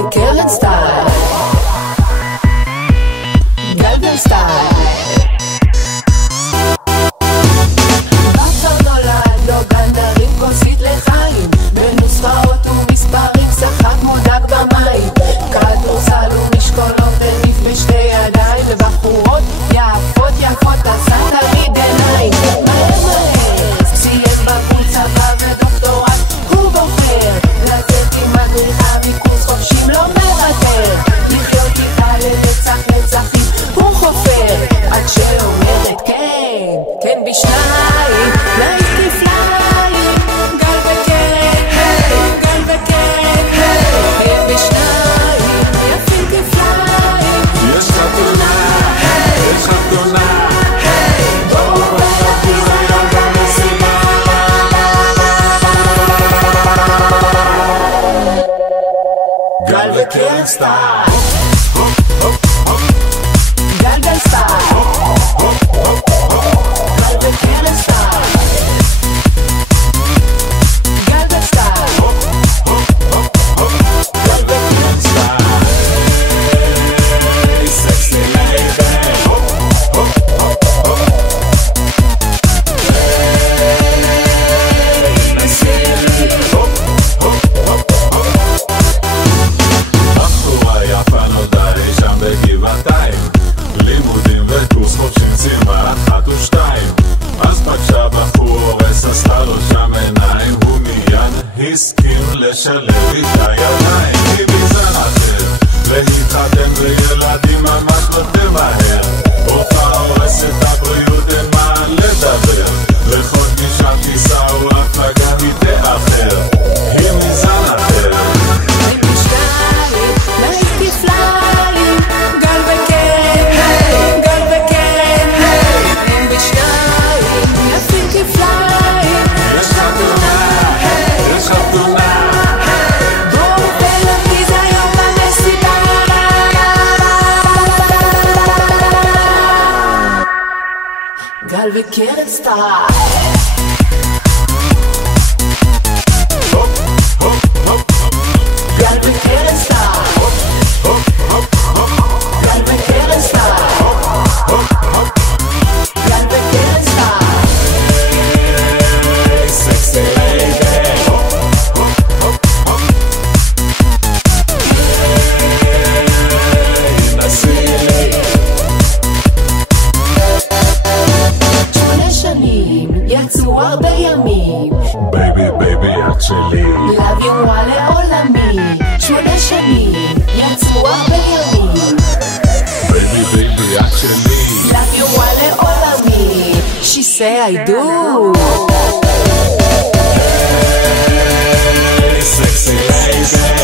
וקרן סטייל, גלגל סטייל. בחר נולד לו גנדרים כוסית לחיים, בנוסחאות ומספרים שחק מודק במים, כדורסל ומשקולות וניף בשתי ידיים, לבחורות יפות יפות עשה תמיד עיניים. מהר מהר סיים בגבול צבא ודוקטורט, הוא בוחר לצאת עם מדריכה מקורס חופשים לא מוותר, לחיות איתה לנצח נצחים הוא חופר, עד שאומרת כן, כן בשניים, נייס כפליים, גל וקרן, היי, גל וקרן, היי, כן בשניים, יפים כפליים, יש חתונה, היי, יש חתונה, היי, בואו ונביא היום במסיבה. גל וקרן סטייל, גלגל סטייל, גל וקרן סטייל, גלגל סטייל, גל וקרן סטייל, סקסי ליידי, בחורה יפה נולדה לי שם בגבעתיים, לימודים וקורס חופשים סיימה 1 ו2, אז פגשה בחור הורס עשתה לו שם עיניים, הוא מיד הסכים לשלב איתה ידיים, היא מזן אחר להתחתן וילדים ממש יותר מהר, הופעה הורסת הבריאות אין מה לדבר, לכל פגישת טיסה הוא הפלגה היא תאחר, היא מזן אחר. נייס כפליים, גל וקרן, היי, גל וקרן, היי, הם בשניים, יפים כפליים, יש חתונה, היי, יש חתונה, בואו ונביא היום במסיבה. גל וקרן סטייל, גל וקרן סטייל, גל וקרן סטייל, גל וקרן סטייל, סקסי ליידי, נסי לי 8 שנים יצאו הרבה ימים, בייבי בייבי את שלי, love you לעולמי. 8 שנים יצאו הרבה ימים, בייבי בייבי את שלי, love you לעולמי. She say I do. סקסי ליידי,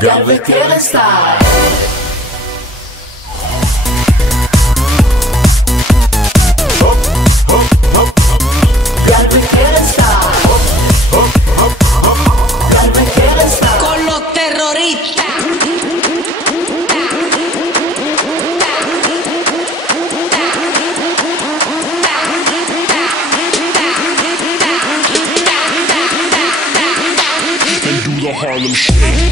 גל וקרן סטייל, גל וקרן סטייל, גל וקרן סטייל. Con los terroristas. and do the Harlem Shake.